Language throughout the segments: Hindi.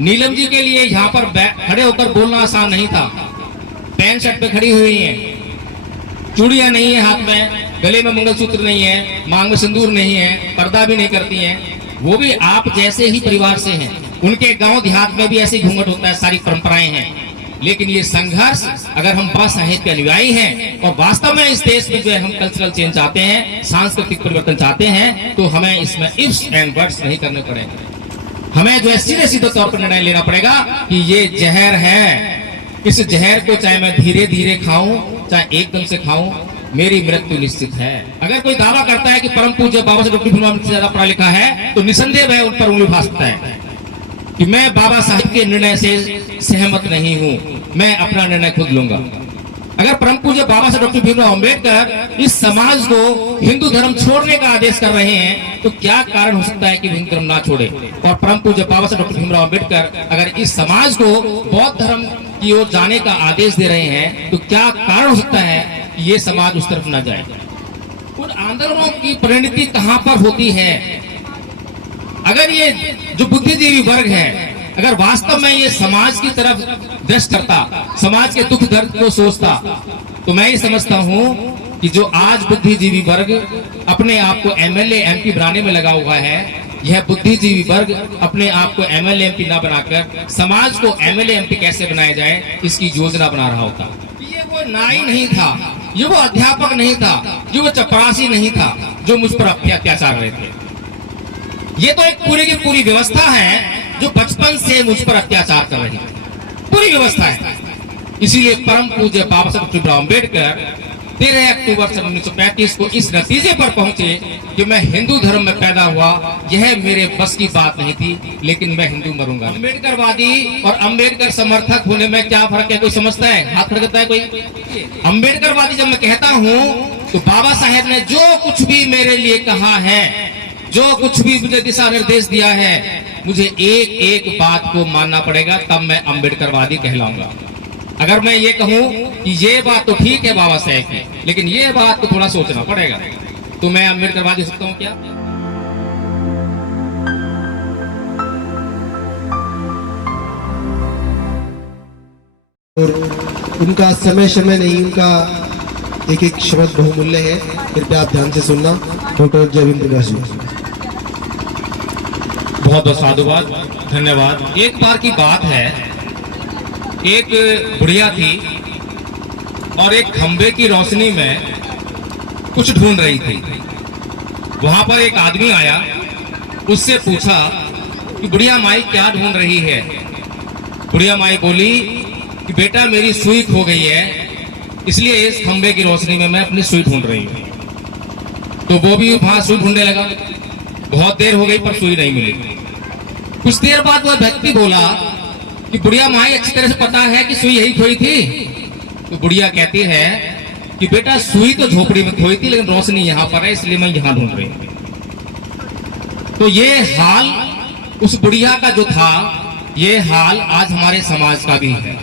नीलम जी के लिए यहाँ पर खड़े होकर बोलना आसान नहीं था। पैंट शर्ट पे खड़ी हुई हैं, चूड़ियां नहीं है हाथ में, गले में मंगलसूत्र नहीं है, मांग में सिंदूर नहीं है, पर्दा भी नहीं करती हैं। वो भी आप जैसे ही परिवार से हैं। उनके गांव देहात में भी ऐसे घूंघट होता है, सारी परंपराएं हैं। लेकिन ये संघर्ष, अगर हम बाबा साहेब के अनुयायी हैं और वास्तव में इस देश में जो है हम कल्चरल चेंज चाहते हैं, सांस्कृतिक परिवर्तन चाहते हैं, तो हमें इसमें इफ्स एंड बट्स नहीं करने पड़ेंगे। हमें जो है सीधे सीधे तौर पर निर्णय लेना पड़ेगा कि ये जहर है, इस जहर को चाहे मैं धीरे धीरे खाऊं चाहे एकदम से खाऊं, मेरी मृत्यु निश्चित है। अगर कोई दावा करता है कि परम पूज्य बाबा साहेब डॉक्टर भीमराव अम्बेडकर से ज्यादा पढ़ा लिखा है, तो निसंदेह वह उन पर उंगली उठा सकता है कि मैं बाबा साहेब के निर्णय से सहमत नहीं हूं, मैं अपना निर्णय खुद लूंगा। अगर परम पूज्य बाबा साहेब डॉक्टर भीमराव अम्बेडकर इस समाज को हिंदू धर्म छोड़ने का आदेश कर रहे हैं, तो क्या कारण हो सकता है कि हिंदू धर्म ना छोड़े? और परम पूज्य बाबा साहेब डॉक्टर भीमराव अम्बेडकर अगर इस समाज को बौद्ध धर्म की ओर जाने का आदेश दे रहे हैं, तो क्या कारण हो सकता है कि ये समाज उस तरफ ना जाए? उन आंदोलनों की परिणति कहां पर होती है? अगर ये जो बुद्धिजीवी वर्ग है, अगर वास्तव में ये समाज की तरफ दृष्टि करता, समाज के दुख दर्द को सोचता, तो मैं ये समझता हूं कि जो आज बुद्धिजीवी वर्ग अपने आप को एमएलए एमपी बनाने में लगा हुआ है, यह बुद्धिजीवी वर्ग अपने आप को एमएलए एमपी ना बनाकर समाज को एमएलए एमपी कैसे बनाया जाए, इसकी योजना बना रहा होता। ये वो नाई नहीं था, ये वो अध्यापक नहीं था, ये वो चपरासी नहीं था जो मुझ पर अत्याचार रहे थे। ये तो एक पूरी की पूरी व्यवस्था है जो बचपन से मुझ पर अत्याचार कर रही है, पूरी व्यवस्था है। इसीलिए परम पूज्य बाबा साहेब भीमराव अम्बेडकर 13 अक्टूबर 1935 को इस नतीजे पर पहुंचे कि मैं हिंदू धर्म में पैदा हुआ, यह मेरे बस की बात नहीं थी, लेकिन मैं हिंदू मरूंगा। अम्बेडकरवादी और अम्बेडकर समर्थक होने में क्या फर्क है? कोई समझता है? हाथ खड़कता है कोई? अम्बेडकरवादी जब मैं कहता हूं तो बाबा साहेब ने जो कुछ भी मेरे लिए कहा है, जो कुछ भी मुझे दिशा निर्देश दिया है, मुझे एक एक बात को मानना पड़ेगा, तब मैं अम्बेडकरवादी कहलाऊंगा। अगर मैं ये कहूं कि ये बात तो ठीक है बाबा साहेब की, लेकिन ये बात को थोड़ा सोचना पड़ेगा, तो मैं अम्बेडकरवादी हो सकता हूं क्या? और उनका समय समय नहीं, उनका एक एक शब्द बहुमूल्य है। कृपया आप ध्यान से सुनना। डॉक्टर जय भीम प्रकाश जी। बहुत बहुत साधुवाद, धन्यवाद। एक बार की बात है, एक बुढ़िया थी और एक खंबे की रोशनी में कुछ ढूंढ रही थी। वहां पर एक आदमी आया, उससे पूछा कि बुढ़िया माई क्या ढूंढ रही है? बुढ़िया माई बोली कि बेटा मेरी सुई खो गई है, इसलिए इस खंबे की रोशनी में मैं अपनी सुई ढूंढ रही हूँ। तो वो भी वहां सुई ढूंढने लगा। बहुत देर हो गई पर सुई नहीं मिली। कुछ देर बाद वह व्यक्ति बोला कि बुढ़िया माई अच्छी तरह से पता है कि सुई यही खोई थी? तो बुढ़िया कहती है कि बेटा सुई तो झोपड़ी में खोई थी, लेकिन रोशनी यहाँ पर है, इसलिए मैं यहाँ ढूंढ रही हूँ। तो ये हाल उस बुढ़िया का जो था, ये हाल आज हमारे समाज का भी है।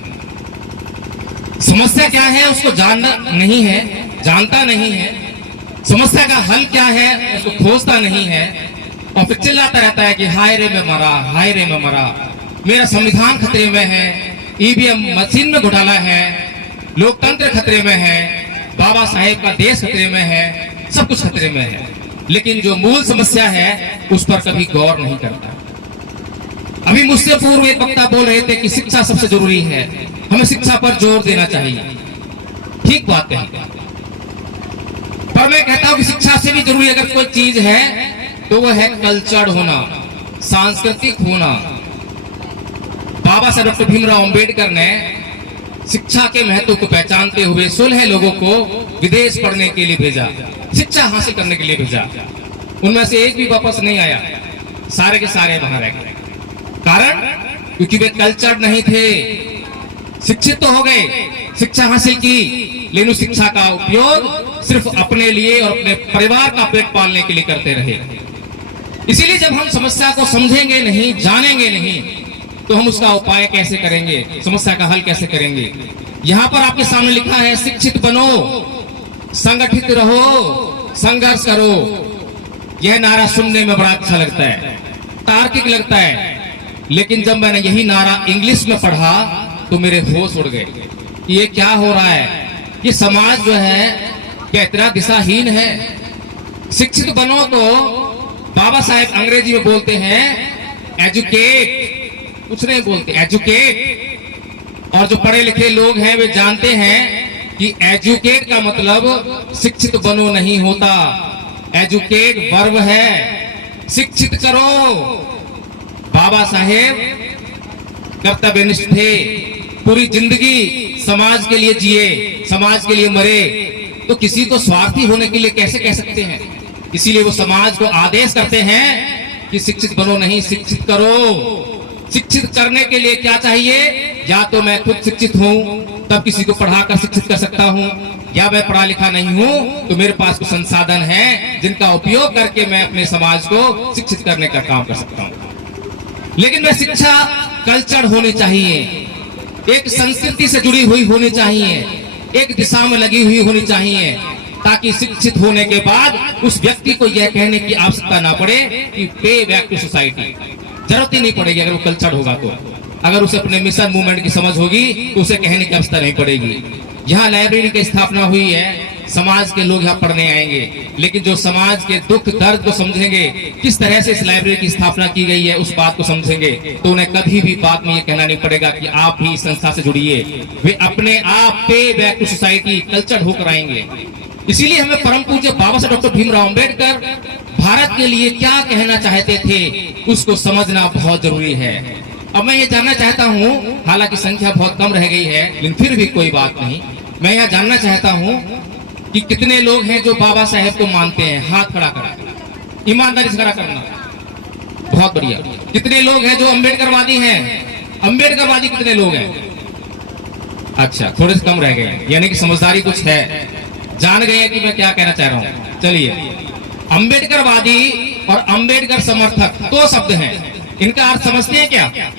समस्या क्या है उसको जानना नहीं है, जानता नहीं है। समस्या का हल क्या है उसको खोजता नहीं है, और फिर चिल्लाता रहता है कि हाय रे मैं मरा, हाय रे मैं मरा, मेरा संविधान खतरे में है, ईवीएम मशीन में घोटाला है, लोकतंत्र खतरे में है, बाबा साहेब का देश खतरे में है, सब कुछ खतरे में है। लेकिन जो मूल समस्या है उस पर कभी गौर नहीं करता। अभी मुझसे पूर्व एक वक्ता बोल रहे थे कि शिक्षा सबसे जरूरी है, हमें शिक्षा पर जोर देना चाहिए। ठीक बात कही, पर मैं कहता हूं कि शिक्षा से भी जरूरी अगर कोई चीज है तो वो है कल्चर्ड होना, सांस्कृतिक होना। बाबा साहेब डॉक्टर भीमराव अम्बेडकर ने शिक्षा के महत्व को पहचानते हुए 16 लोगों को विदेश पढ़ने के लिए भेजा, शिक्षा हासिल करने के लिए भेजा। उनमें से एक भी वापस नहीं आया, सारे के सारे वहां रह गए। कारण क्योंकि वे कल्चर्ड नहीं थे। शिक्षित तो हो गए, शिक्षा हासिल की, लेकिन उस शिक्षा का उपयोग सिर्फ अपने लिए और अपने परिवार का पेट पालने के लिए करते रहे। इसीलिए जब हम समस्या को समझेंगे नहीं, जानेंगे नहीं, तो हम उसका उपाय कैसे करेंगे, समस्या का हल कैसे करेंगे? यहाँ पर आपके सामने लिखा है, शिक्षित बनो, संगठित रहो, संघर्ष करो। यह नारा सुनने में बड़ा अच्छा लगता है, तार्किक लगता है, लेकिन जब मैंने यही नारा इंग्लिश में पढ़ा तो मेरे होश उड़ गए कि ये क्या हो रहा है। ये समाज जो है क्या इतना दिशाहीन है। शिक्षित बनो तो बाबा साहेब अंग्रेजी में बोलते हैं एजुकेट, कुछ नहीं बोलते एजुकेट। और जो पढ़े लिखे लोग हैं वे जानते हैं कि एजुकेट का मतलब शिक्षित बनो नहीं होता। एजुकेट वर्ब है, शिक्षित करो। बाबा साहेब कर्तव्यनिष्ठ थे, पूरी जिंदगी समाज के लिए जिए, समाज के लिए मरे, तो किसी को स्वार्थी होने के लिए कैसे कह सकते हैं। इसीलिए वो समाज को आदेश करते हैं कि शिक्षित बनो नहीं, शिक्षित करो। शिक्षित करने के लिए क्या चाहिए, या तो मैं खुद शिक्षित हूं तब किसी को पढ़ाकर शिक्षित कर सकता हूं, या मैं पढ़ा लिखा नहीं हूं तो मेरे पास कुछ संसाधन हैं जिनका उपयोग करके मैं अपने समाज को शिक्षित करने का काम कर सकता हूं। लेकिन वह शिक्षा कल्चर होनी चाहिए, एक संस्कृति से जुड़ी हुई होनी चाहिए, एक दिशा में लगी हुई होनी चाहिए, ताकि शिक्षित होने के बाद उस व्यक्ति को यह कहने की आवश्यकता ना पड़े कि पे बैक टू सोसाइटी। जरूरत ही नहीं पड़ेगी अगर वो कल्चर होगा तो। अगर उसे अपने मिशन मूवमेंट की समझ होगी तो उसे कहने की आवश्यकता नहीं पड़ेगी। यहाँ लाइब्रेरी की स्थापना हुई है, समाज के लोग यहाँ पढ़ने आएंगे, लेकिन जो समाज के दुख दर्द को समझेंगे, किस तरह से इस लाइब्रेरी की स्थापना की गई है उस बात को समझेंगे, तो उन्हें कभी भी बात में ये कहना नहीं पड़ेगा कि आप भी इस संस्था से जुड़िए। वे अपने आप पे बैक टू सोसाइटी कल्चर होकर आएंगे। इसीलिए हमें परम पूज्य बाबा साहब डॉक्टर भीमराव अंबेडकर भारत के लिए क्या कहना चाहते थे उसको समझना बहुत जरूरी है। अब मैं ये जानना चाहता हूँ, हालांकि संख्या बहुत कम रह गई है, लेकिन फिर भी कोई बात नहीं, मैं यह जानना चाहता हूँ कि कितने लोग हैं जो बाबा साहेब को मानते हैं। हाथ खड़ा करा, ईमानदारी से खड़ा करना, बहुत बढ़िया। कितने लोग हैं जो अम्बेडकरवादी हैं, अम्बेडकरवादी कितने लोग हैं? अच्छा, थोड़े से कम रह गए, यानी कि समझदारी कुछ है, जान गए कि मैं क्या कहना चाह रहा हूँ। चलिए, अम्बेडकरवादी और अम्बेडकर समर्थक दो शब्द हैं, इनका अर्थ समझते हैं क्या?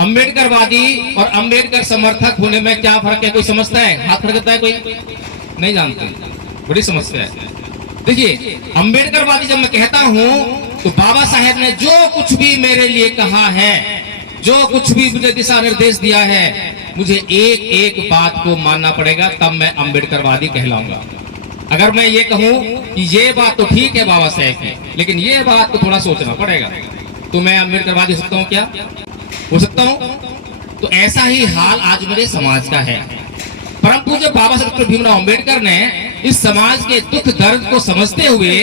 अम्बेडकरवादी और अम्बेडकर समर्थक होने में क्या फर्क है, कोई समझता है? हाथ खड़ा करता है कोई? नहीं जानते, बड़ी समस्या है। देखिए, अम्बेडकरवादी जब मैं कहता हूं तो बाबा साहेब ने जो कुछ भी मेरे लिए कहा है, जो कुछ भी मुझे दिशा निर्देश दिया है, मुझे एक एक बात को मानना पड़ेगा, तब मैं अम्बेडकरवादी कहलाऊंगा। अगर मैं ये कहूं कि ये बात तो ठीक है बाबा साहेब की, लेकिन ये बात को थोड़ा सोचना पड़ेगा, तो मैं अम्बेडकरवादी हो सकता हूँ क्या? हो सकता हूँ? तो ऐसा ही हाल आज मेरे समाज का है। परम पूज्य बाबा साहब डॉक्टर भीमराव अंबेडकर ने इस समाज के दुख दर्द को समझते हुए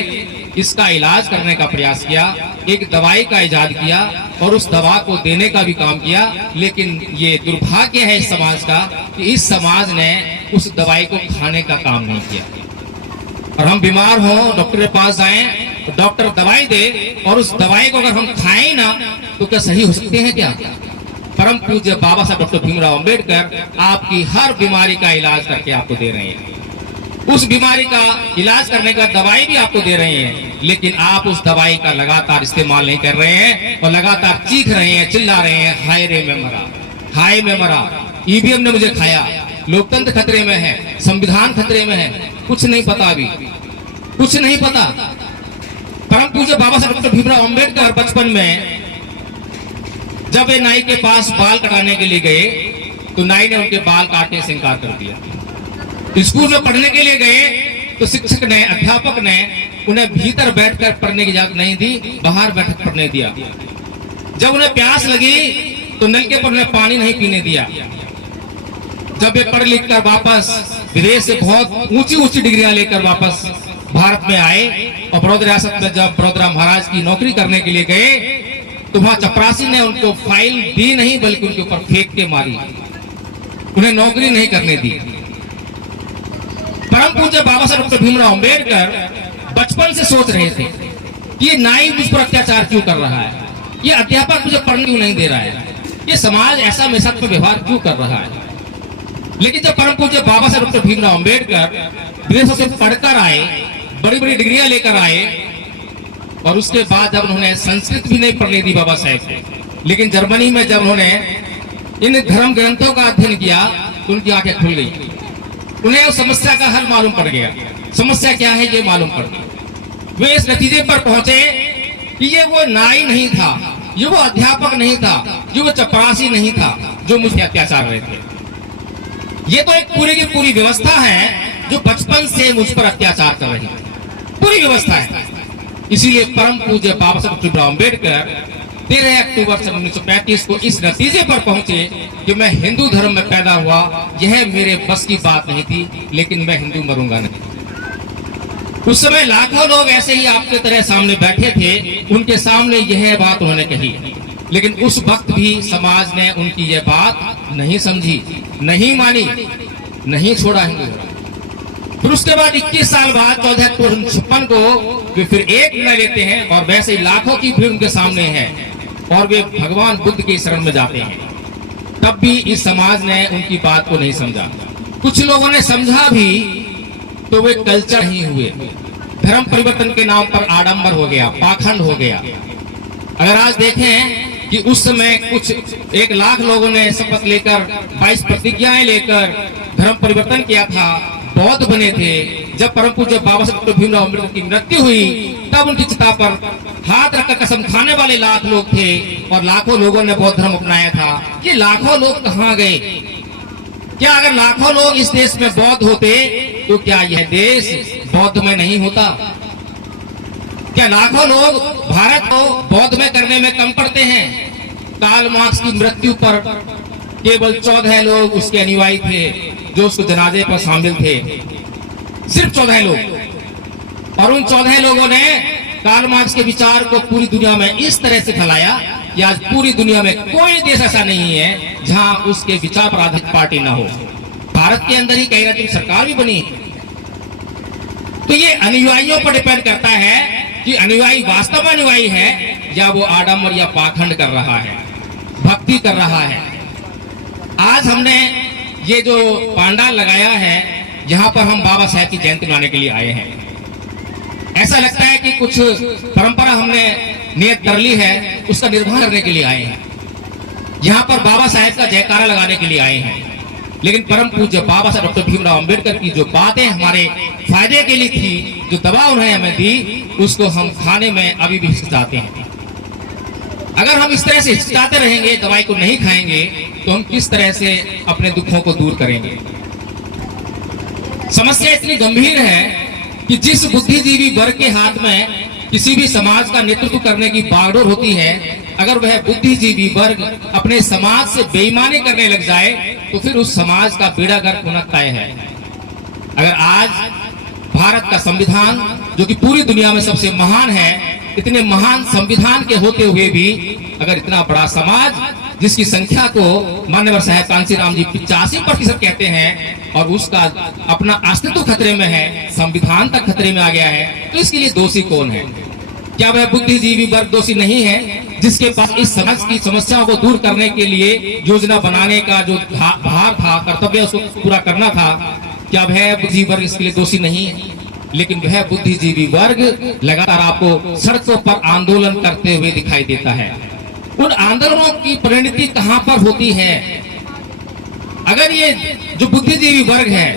इसका इलाज करने का प्रयास किया, एक दवाई का इजाद किया और उस दवा को देने का भी काम किया। लेकिन ये दुर्भाग्य है इस समाज का कि इस समाज ने उस दवाई को खाने का काम नहीं किया। और हम बीमार हो, डॉक्टर के पास जाएं तो डॉक्टर दवाई दे और उस दवाई को अगर हम खाएं ना तो क्या सही हो सकते हैं क्या? परम पूज्य बाबा साहब डॉक्टर भीमराव अंबेडकर आपकी हर बीमारी का इलाज करके आपको दे रहे हैं, उस बीमारी का इलाज करने का दवाई भी आपको दे रहे हैं, लेकिन आप उस दवाई का लगातार इस्तेमाल नहीं कर रहे हैं और लगातार चीख रहे हैं, चिल्ला रहे हैं, हाय रे मैं मरा, हाय मैं मरा, ईवीएम ने मुझे खाया, लोकतंत्र खतरे में है, संविधान खतरे में है। कुछ नहीं पता, अभी कुछ नहीं पता। परम पूज्य बाबा साहब डॉक्टर भीमराव अंबेडकर बचपन में जब वे नाई के पास बाल कटाने के लिए गए तो नाई ने उनके बाल काटने से इंकार कर दिया। स्कूल में पढ़ने के लिए गए तो शिक्षक ने, अध्यापक ने उन्हें भीतर बैठकर पढ़ने की इजाजत नहीं दी, बाहर बैठकर पढ़ने दिया। जब उन्हें प्यास लगी तो नलके पर उन्हें पानी नहीं पीने दिया। जब वे पढ़ लिख कर वापस विदेश से बहुत ऊंची ऊंची डिग्रियां लेकर वापस भारत में आए और बड़ौदा रियासत में जब बड़ौदा महाराज की नौकरी करने के लिए गए तो वहां चपरासी ने उनको फाइल दी नहीं बल्कि उनके ऊपर फेंक के मारी, उन्हें नौकरी नहीं करने दी। परम पूज्य बाबा साहब डॉक्टर भीमराव अंबेडकर बचपन से सोच रहे थे कि ये नाई मुझ पर अत्याचार क्यों कर रहा है, ये अध्यापक मुझे पढ़ने क्यों नहीं दे रहा है, ये समाज ऐसा मेरे साथ व्यवहार क्यों कर रहा है। लेकिन जब परम पूज्य बाबा साहब डॉक्टर भीमराव अंबेडकर विदेशों से पढ़कर आए, बड़ी बड़ी डिग्रियां लेकर आए और उसके बाद जब उन्होंने संस्कृत भी नहीं पढ़ने दी बाबा साहेब को, लेकिन जर्मनी में जब उन्होंने इन धर्म ग्रंथों का अध्ययन किया तो उनकी आंखें खुल गई, उन्हें उस समस्या का हल मालूम पड़ गया। समस्या क्या है ये मालूम पड़ गया। वे इस नतीजे पर पहुंचे कि ये वो नाई नहीं था, ये वो अध्यापक नहीं था, ये वो चपरासी नहीं था जो मुझे अत्याचार रहे थे। ये तो एक पूरी की पूरी व्यवस्था है जो बचपन से मुझ पर अत्याचार कर रही है, पूरी व्यवस्था है। इसीलिए परम पूज्य बाबा साहब भीमराव अम्बेडकर 13 अक्टूबर 1935 को इस नतीजे पर पहुंचे कि मैं हिंदू धर्म में पैदा हुआ, यह मेरे बस की बात नहीं थी, लेकिन मैं हिंदू मरूंगा नहीं। उस समय लाखों लोग ऐसे ही आपके तरह सामने बैठे थे, उनके सामने यह बात उन्होंने कही, लेकिन उस वक्त भी समाज ने उनकी यह बात नहीं समझी, नहीं मानी, नहीं छोड़ा हिंदू धर्म। फिर उसके बाद 21 साल बाद 14 अक्टूबर 1956 को वे फिर एक निर्णय लेते हैं और वैसे ही लाखों की भीड़ उनके सामने है और वे भगवान बुद्ध की शरण में जाते हैं। तब भी इस समाज ने उनकी बात को नहीं समझा। कुछ लोगों ने समझा भी तो वे कल्चर ही हुए, धर्म परिवर्तन के नाम पर आडंबर हो गया, पाखंड हो गया। अगर आज देखें कि उस समय कुछ 1 लाख लोगों ने शपथ लेकर 22 प्रतिज्ञाएं लेकर धर्म परिवर्तन किया था, बौद्ध बने थे। जब परम पूज्य बाबा साहब डॉक्टर भीमराव अम्बेडकर की मृत्यु हुई तब उनकी चिता पर हाथ रखकर कसम खाने वाले लाख लोग थे और लाखों लोगों ने बौद्ध धर्म अपनाया था। ये लाखों लोग कहाँ गए? क्या अगर लाखों लोग इस देश में बौद्ध होते तो क्या यह देश बौद्ध में नहीं होता? क्या लाखों लोग भारत को बौद्ध में करने में कम पड़ते हैं? कार्ल मार्क्स की मृत्यु पर केवल 14 लोग उसके अनुयायी थे जो उसको जनाजे पर शामिल थे, सिर्फ 14 लोग। और उन 14 लोगों ने कार्ल मार्क्स के विचार को पूरी दुनिया में इस तरह से फैलाया कि आज पूरी दुनिया में कोई देश ऐसा नहीं है जहां उसके विचार पर आधारित पार्टी ना हो। भारत के अंदर ही कहीं ना कहीं सरकार भी बनी। तो ये अनुयायियों पर डिपेंड करता है कि अनुयायी वास्तव में अनुयायी है या वो आडंबर या पाखंड कर रहा है, भक्ति कर रहा है। आज हमने ये जो पांडाल लगाया है, यहाँ पर हम बाबा साहेब की जयंती मनाने के लिए आए हैं। ऐसा लगता है कि कुछ परंपरा हमने नियत कर ली है, उसका निर्वहन करने के लिए आए हैं। यहाँ पर बाबा साहेब का जयकारा लगाने के लिए आए हैं, लेकिन परम पूज्य बाबा साहब डॉक्टर भीमराव अम्बेडकर की जो बातें हमारे फायदे के लिए थी, जो दवा उन्होंने हमें दी, उसको हम खाने में अभी भी हिचकिचाते हैं। अगर हम इस तरह से हिचकिचाते रहेंगे, दवाई को नहीं खाएंगे, तो हम किस तरह से अपने दुखों को दूर करेंगे? समस्या इतनी गंभीर है कि जिस बुद्धिजीवी वर्ग के हाथ में किसी भी समाज का नेतृत्व करने की बागडोर होती है, अगर वह बुद्धिजीवी वर्ग अपने समाज से बेईमानी करने लग जाए तो फिर उस समाज का बेड़ा गर्क होना तय है। अगर आज भारत का संविधान जो कि पूरी दुनिया में सबसे महान है, इतने महान संविधान के होते हुए भी अगर इतना बड़ा समाज जिसकी संख्या को मान्यवर साहब कांशीराम जी 85% कहते हैं और उसका अपना अस्तित्व खतरे में है, संविधान तक खतरे में आ गया है, तो इसके लिए दोषी कौन है? क्या वह बुद्धिजीवी वर्ग दोषी नहीं है जिसके पास इस समाज की समस्याओं को दूर करने के लिए योजना बनाने का जो भार था, कर्तव्य उसको पूरा करना था? क्या वह बुद्धिजीवी वर्ग इसके लिए दोषी नहीं है? लेकिन वह बुद्धिजीवी वर्ग लगातार आपको सड़कों पर आंदोलन करते हुए दिखाई देता है। उन आंदोलनों की परिणति कहां पर होती है? अगर ये जो बुद्धिजीवी वर्ग है,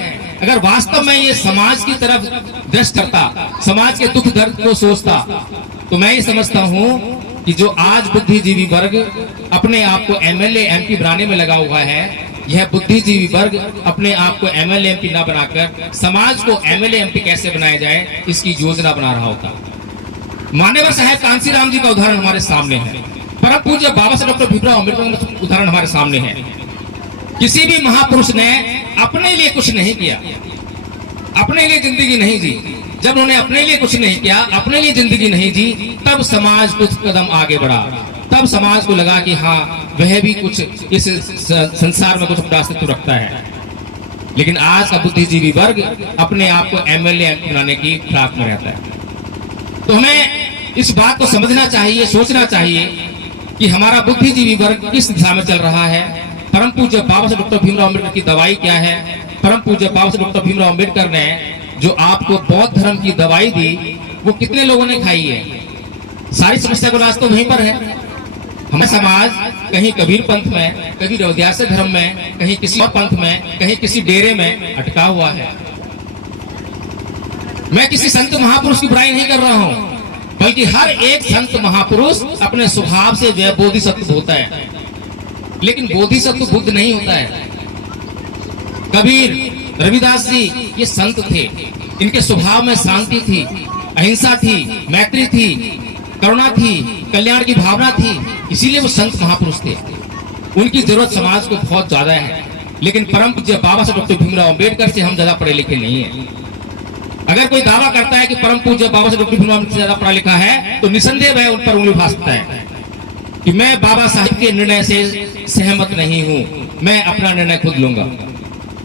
अगर वास्तव में ये समाज की तरफ दृष्टि करता, समाज के दुख दर्द को सोचता, तो मैं ये समझता हूं कि जो आज बुद्धिजीवी वर्ग अपने आप को एमएलए एमपी बनाने में लगा हुआ है, यह बुद्धिजीवी वर्ग अपने आप को एमएलए एमपी ना बनाकर समाज को एमएलए एमपी कैसे बनाया जाए, इसकी योजना बना रहा होता। मान्यवर साहब कांशीराम जी का उदाहरण हमारे सामने है, परम पूज्य बाबा साहब डॉक्टर भीमराव अम्बेडकर का उदाहरण हमारे सामने है। किसी भी महापुरुष ने अपने लिए कुछ नहीं किया, अपने लिए जिंदगी नहीं जी। जब उन्होंने अपने लिए कुछ नहीं किया, अपने लिए जिंदगी नहीं जी, तब समाज कुछ कदम आगे बढ़ा। तब समाज को लगा कि हाँ, वह भी कुछ इस संसार में कुछ अपना अस्तित्व रखता है। लेकिन आज का बुद्धिजीवी वर्ग अपने आप को एमएलए बनाने की फिराक में रहता है। तो हमें इस बात को समझना चाहिए, सोचना चाहिए कि हमारा बुद्धिजीवी वर्ग किस दिशा में चल रहा है। परम पूज्य बाबा साहब डॉक्टर भीमराव अम्बेडकर की दवाई क्या है? परम पूज्य बाबा साहब डॉक्टर भीमराव अम्बेडकर ने जो आपको बौद्ध धर्म की दवाई दी, वो कितने लोगों ने खाई है? सारी समस्या को राज तो वहीं पर है। हमारा समाज कहीं कबीर पंथ में, कभी रविदास धर्म में, कहीं किसी और पंथ में, कहीं किसी डेरे में अटका हुआ है। मैं किसी संत महापुरुष की बुराई नहीं कर रहा हूं, बल्कि हर एक संत महापुरुष अपने स्वभाव से जो है बोधिसत्व होता है, लेकिन बोधिसत्व बुद्ध नहीं होता है। कबीर, रविदास जी ये संत थे, इनके स्वभाव में शांति थी, अहिंसा थी, मैत्री थी, करुणा थी, कल्याण की भावना थी, इसीलिए वो संत महापुरुष थे। उनकी जरूरत समाज को बहुत ज्यादा है, लेकिन परम पूज्य बाबा साहब डॉक्टर भीमराव अम्बेडकर से हम ज्यादा पढ़े लिखे नहीं है। अगर कोई दावा करता है कि परम पूज्य बाबा साहब डॉक्टर भीमराव से ज्यादा पढ़ा लिखा है, तो निसंदेह वह उन पर उंगली उठा सकता है कि मैं बाबा साहब के निर्णय से सहमत नहीं हूं, मैं अपना निर्णय खुद लूंगा।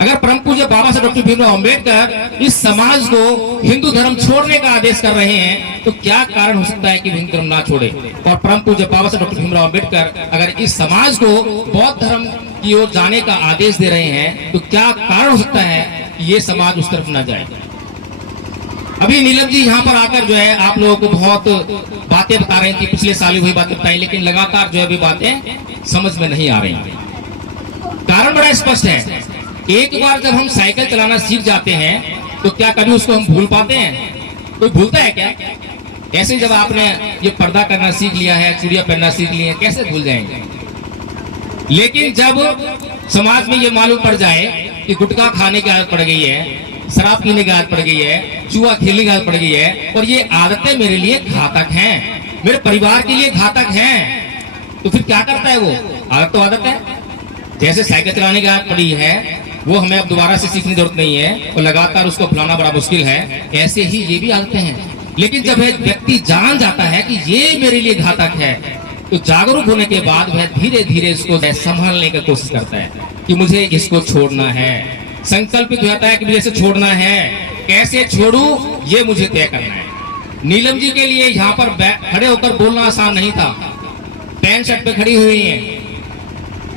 अगर परम पूज्य बाबा साहब डॉक्टर भीमराव अम्बेडकर इस समाज को हिंदू धर्म छोड़ने का आदेश कर रहे हैं, तो क्या कारण हो सकता है कि हिंदू धर्म ना छोड़े? और परम पूज्य बाबा साहब डॉक्टर भीमराव अम्बेडकर अगर इस समाज को बौद्ध धर्म की ओर जाने का आदेश दे रहे हैं, तो क्या कारण हो सकता है कि ये समाज उस तरफ ना जाए? अभी नीलम जी यहाँ पर आकर जो है आप लोगों को बहुत बातें बता रही थी, पिछले साल हुई बातें बताई, लेकिन लगातार जो है भी बातें समझ में नहीं आ रही। कारण बड़ा स्पष्ट है। एक बार जब हम साइकिल चलाना सीख जाते हैं, तो क्या कभी उसको हम भूल पाते हैं? कोई भूलता है क्या? ऐसे जब आपने ये पर्दा करना सीख लिया है, चूड़ियां पहनना सीख ली है, कैसे भूल जाएंगे? लेकिन जब समाज में ये मालूम पड़ जाए कि गुटखा खाने की आदत पड़ गई है, शराब पीने की आदत पड़ गई है, जुआ खेलने की आदत पड़ गई है, और ये आदतें मेरे लिए घातक हैं, मेरे परिवार के लिए घातक हैं, तो फिर क्या करता है वो? आदत तो आदत है। जैसे साइकिल चलाने की आदत पड़ी है, वो हमें अब दोबारा से सीखने की जरूरत नहीं है, और लगातार उसको अपनाना बड़ा मुश्किल है। ऐसे ही ये भी आदतें हैं। लेकिन जब एक व्यक्ति जान जाता है कि ये मेरे लिए घातक है, तो जागरूक होने के बाद वह धीरे धीरे इसको संभालने की कोशिश करता है कि मुझे इसको छोड़ना है। संकल्पित हो जाता है कि मुझे इसे छोड़ना है। कैसे छोड़ूं ये मुझे तय करना है। नीलम जी के लिए यहाँ पर खड़े होकर बोलना आसान नहीं था। पैंट शर्ट पे खड़ी हुई हैं,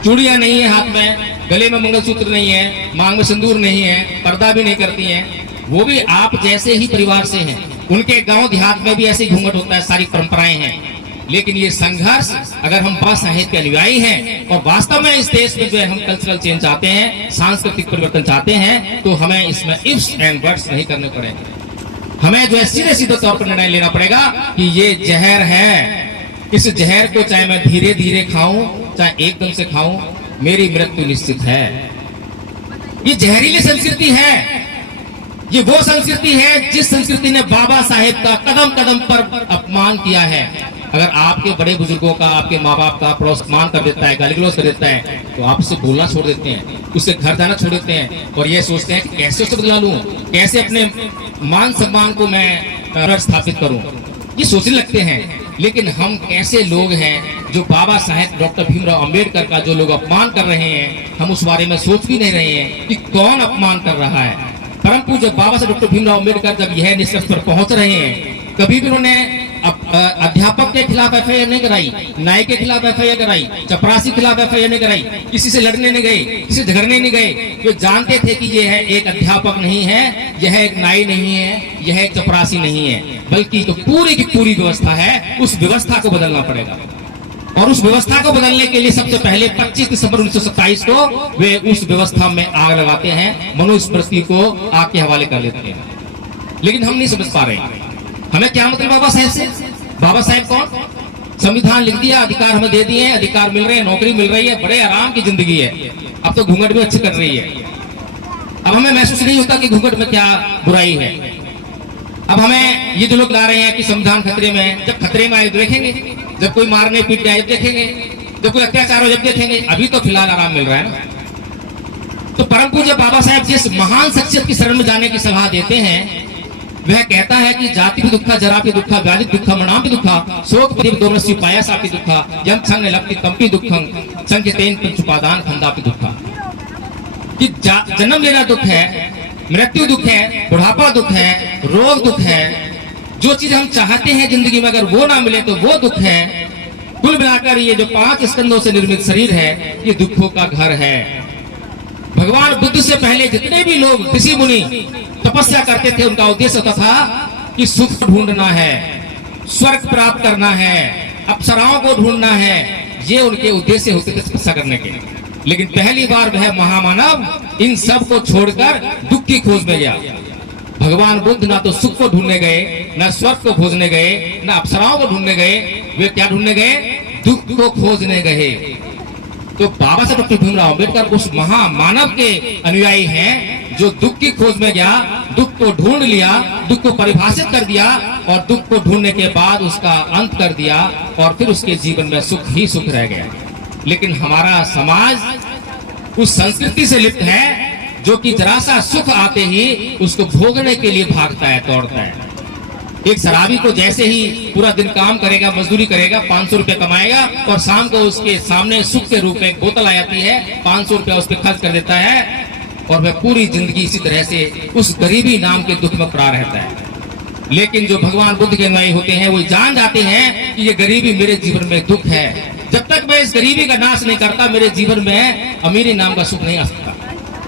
चूड़ियां नहीं है हाथ में, गले में मंगलसूत्र नहीं है, मांग में सिंदूर नहीं है, पर्दा भी नहीं करती हैं, वो भी आप जैसे ही परिवार से हैं। उनके गांव देहात में भी ऐसे घूंघट होता है, सारी परंपराएं हैं। लेकिन ये संघर्ष, अगर हम बाबा साहेब के अनुयायी हैं और वास्तव में इस देश में जो है हम कल्चरल चेंज चाहते हैं, सांस्कृतिक परिवर्तन चाहते हैं, तो हमें इसमें इफ्स एंड बट्स नहीं करने पड़ेंगे। हमें जो है सीधे सीधे तौर पर निर्णय लेना पड़ेगा कि ये जहर है, इस जहर को चाहे मैं धीरे धीरे खाऊं, चाहे एकदम से खाऊं, मेरी मृत्यु निश्चित है। ये जहरीली संस्कृति है। ये वो संस्कृति है जिस संस्कृति ने बाबा साहेब का कदम कदम पर अपमान किया है। अगर आपके बड़े बुजुर्गों का, आपके माँ बाप का अपमान कर देता है, गाली गलौज कर देता है, तो आप उससे बोलना छोड़ देते हैं, उससे घर जाना छोड़ देते हैं, और ये सोचते हैं कि कैसे उसे बदला लूं, कैसे अपने मान सम्मान को मैं स्थापित करूं, ये सोचने लगते हैं। लेकिन हम ऐसे लोग हैं जो बाबा साहेब डॉक्टर भीमराव अम्बेडकर का जो लोग अपमान कर रहे हैं, हम उस बारे में सोच भी नहीं रहे हैं कि कौन अपमान कर रहा है। परम पूज्य बाबा साहेब डॉक्टर भीमराव अम्बेडकर जब यह निष्कर्ष पर पहुंच रहे हैं, कभी भी उन्होंने अध्यापक के खिलाफ एफआईआर नहीं कराई, नाई के खिलाफ एफआईआर कराई, चपरासी के खिलाफ एफआईआर नहीं कराई, किसी से लड़ने नहीं गए, किसी से झगड़ने नहीं गए। वे जानते थे कि यह एक अध्यापक नहीं है, यह एक नाई नहीं है, यह एक चपरासी नहीं है, बल्कि तो पूरी की पूरी व्यवस्था है। उस व्यवस्था को बदलना पड़ेगा, और उस व्यवस्था को बदलने के लिए सबसे पहले 25 दिसंबर 1927 को वे उस व्यवस्था में आग लगाते हैं, मनुस्मृति को आग के हवाले कर लेते हैं। लेकिन हम नहीं समझ पा रहे हमें क्या मतलब बाबा साहेब से। बाबा साहेब कौन? संविधान लिख दिया, अधिकार हमें दे दिए, अधिकार मिल रहे हैं, नौकरी मिल रही है, बड़े आराम की जिंदगी है। अब तो घूंघट भी अच्छी कर रही है। अब हमें महसूस नहीं होता कि घूंघट में क्या बुराई है। अब हमें ये जो लोग ला रहे हैं कि संविधान खतरे में है, जब खतरे में आए तो देखेंगे, जब कोई मारने पीटने आए देखेंगे, जब कोई अत्याचार हो जब देखेंगे। अभी तो फिलहाल आराम मिल रहा है ना। तो परम पूज्य बाबा साहेब जिस महान शख्सियत की शरण में जाने की सलाह देते हैं, वह कहता है कि जाति भी दुखा, जरा भी दुखा, व्याधि दुखा, मनाम भी दुखा, शोक पदीप दोमरसी पायासा भी दुखा, यम संग लपति कंपी दुखं, संकेतेन पंचुपादान खंदा भी दुखा। कि जन्म लेना दुख है, मृत्यु दुख है, बुढ़ापा दुख है, रोग दुख है। जो चीज हम चाहते हैं जिंदगी में अगर वो ना मिले तो वो दुख है। कुल मिलाकर ये जो 5 स्कंदों से निर्मित शरीर है, ये दुखों का घर है। भगवान बुद्ध से पहले जितने भी लोग ऋषि मुनि तपस्या करते थे, उनका उद्देश्य होता था कि सुख ढूंढना है, स्वर्ग प्राप्त करना है, अप्सराओं को ढूंढना है। ये उनके उद्देश्य होते थे तपस्या करने के। लेकिन पहली बार वह महामानव इन सब को छोड़कर दुख की खोज में गया। भगवान बुद्ध ना तो सुख को ढूंढने गए, ना स्वर्ग को खोजने गए, ना अप्सराओं को ढूंढने गए, वे क्या ढूंढने गए? दुख को खोजने गए। तो बाबा साहब डॉक्टर भीमराव अम्बेडकर उस महामानव के अनुयायी हैं जो दुख की खोज में गया, दुख को ढूंढ लिया, दुख को परिभाषित कर दिया और दुख को ढूंढने के बाद उसका अंत कर दिया और फिर उसके जीवन में सुख ही सुख रह गया। लेकिन हमारा समाज उस संस्कृति से लिप्त है जो कि जरा सा सुख आते ही उसको भोगने के लिए भागता है, दौड़ता है। एक शराबी को जैसे ही पूरा दिन काम करेगा, मजदूरी करेगा, 500 रुपया कमाएगा और शाम को उसके सामने सुख के रूप में एक बोतल आ जाती है, 500 रुपया उस पर खर्च कर देता है और वह पूरी जिंदगी इसी तरह से उस गरीबी नाम के दुख में पड़ा रहता है। लेकिन जो भगवान बुद्ध के अनुयायी होते हैं वो जान जाते हैं कि ये गरीबी मेरे जीवन में दुख है, जब तक मैं इस गरीबी का नाश नहीं करता मेरे जीवन में अमीरी नाम का सुख नहीं आ सकता।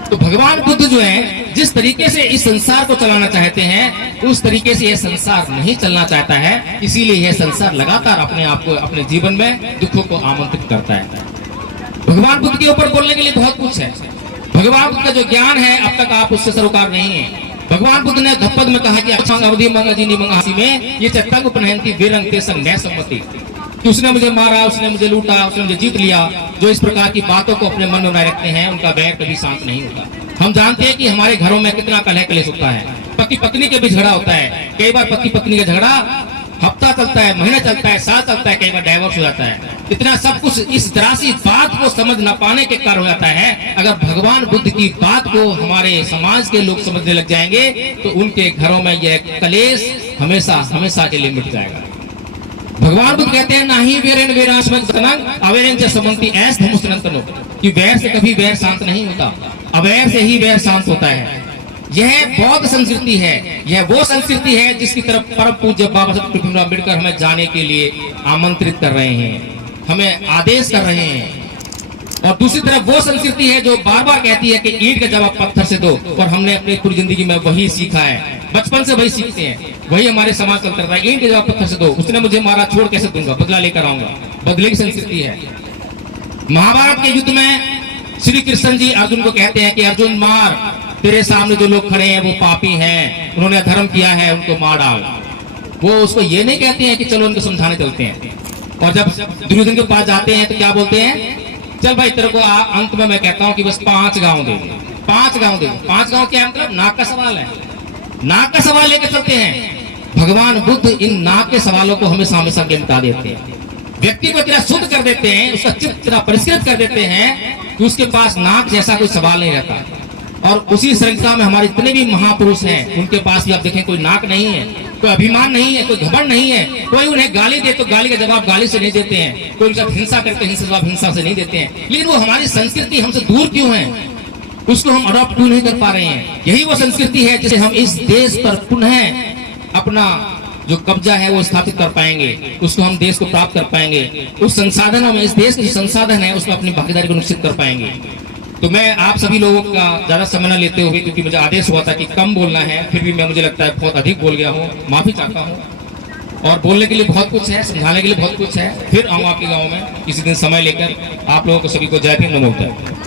तो भगवान बुद्ध जो है जिस तरीके से इस संसार को चलाना चाहते हैं उस तरीके से यह संसार नहीं चलना चाहता है, इसीलिए यह संसार लगातार अपने आप को अपने जीवन में दुखों को आमंत्रित करता है। भगवान बुद्ध के ऊपर बोलने के लिए बहुत कुछ है। भगवान बुद्ध का जो ज्ञान है अब तक आप उससे सरोकार नहीं है। भगवान बुद्ध ने धप्पद में कहा कि अवधि मंगाजी मंगासी में ये चट्टा को पहनती बेरंग ते संग न सम्मति कि उसने मुझे मारा, उसने मुझे लूटा, उसने मुझे जीत लिया। जो इस प्रकार की बातों को अपने मन में बनाए रखते हैं उनका बैर कभी शांत नहीं होता। हम जानते हैं कि हमारे घरों में कितना कलह कलेश होता है, पति पत्नी के भी झगड़ा होता है। कई बार पति पत्नी का झगड़ा हफ्ता चलता है, महीना चलता है, साल चलता है, कई बार डाइवोर्स हो जाता है। इतना सब कुछ इस तरह से बात को समझ न पाने के कारण हो जाता है। अगर भगवान बुद्ध की बात को हमारे समाज के लोग समझने लग जाएंगे तो उनके घरों में यह कलेश हमेशा हमेशा के लिए मिट जाएगा। भगवान बुद्ध कहते हैं ना ही वेरेन वेरासमंग अवेरेन च समंति ऐस धमुसनंतनो कि वैर से कभी वैर शांत नहीं होता, अवैर से ही वैर शांत होता है। यह बौद्ध संस्कृति है, यह वो संस्कृति है जिसकी तरफ परम पूज्य बाबा साहब डॉक्टर भीमराव अम्बेडकर हमें जाने के लिए आमंत्रित कर रहे हैं, हमें आदेश कर रहे हैं। और दूसरी तरफ वो संस्कृति है जो बार बार कहती है कि ईंट का जवाब पत्थर से दो, और हमने अपनी पूरी जिंदगी में वही सीखा है, बचपन से वही सीखते हैं, वही हमारे समाज चलता रहता है। ईंट का जवाब पत्थर से दो, उसने मुझे मारा छोड़ कैसे दूंगा, बदला लेकर आऊंगा, बदले की संस्कृति है। महाभारत के युद्ध में श्री कृष्ण जी अर्जुन को कहते हैं कि अर्जुन मार, तेरे सामने जो लोग खड़े हैं वो पापी हैं, उन्होंने अधर्म किया है, उनको मार डाल। वो उसको ये नहीं कहते हैं कि चलो उनको समझाने चलते हैं। और जब दुर्योधन के पास जाते हैं तो क्या बोलते हैं, चल भाई तेरे को अंत में मैं कहता हूं कि बस 5 गांव दे, 5 गांव दे। 5 गांव क्या मतलब, नाक का सवाल है, नाक का सवाल लेकर चलते हैं। भगवान बुद्ध इन नाक के सवालों को हमेशा हमेशा के मिटा देते हैं, व्यक्ति को इतना शुद्ध कर देते हैं, उसका चित्त इतना परिष्कृत कर देते हैं कि उसके पास नाक जैसा कोई सवाल नहीं रहता। और उसी श्रृंखला में हमारे जितने भी महापुरुष हैं उनके पास भी आप देखें कोई नाक नहीं है, कोई अभिमान नहीं है, कोई घमंड नहीं है। कोई उन्हें गाली दे तो गाली का जवाब गाली से नहीं देते हैं, कोई उनका हिंसा करते हिंसा जवाब हिंसा से नहीं देते हैं। लेकिन वो हमारी संस्कृति हमसे दूर क्यों है, उसको हम अडॉप्ट क्यों नहीं कर पा रहे हैं? यही वो संस्कृति है जिसे हम इस देश पर पुनः अपना जो कब्जा है वो स्थापित कर पाएंगे, उसको हम देश को प्राप्त कर पाएंगे, उस संसाधनों में, इस देश के जो संसाधन है उसमें अपनी भागीदारी को निश्चित कर पाएंगे। तो मैं आप सभी लोगों का ज्यादा समय न लेते हुए, क्योंकि मुझे आदेश हुआ था कि कम बोलना है, फिर भी मैं मुझे लगता है बहुत अधिक बोल गया हूँ, माफी चाहता हूँ। और बोलने के लिए बहुत कुछ है, समझाने के लिए बहुत कुछ है। फिर आऊँ आपके गाँव में किसी दिन समय लेकर। आप लोगों को सभी को जय भीम, नमो बुद्धाय।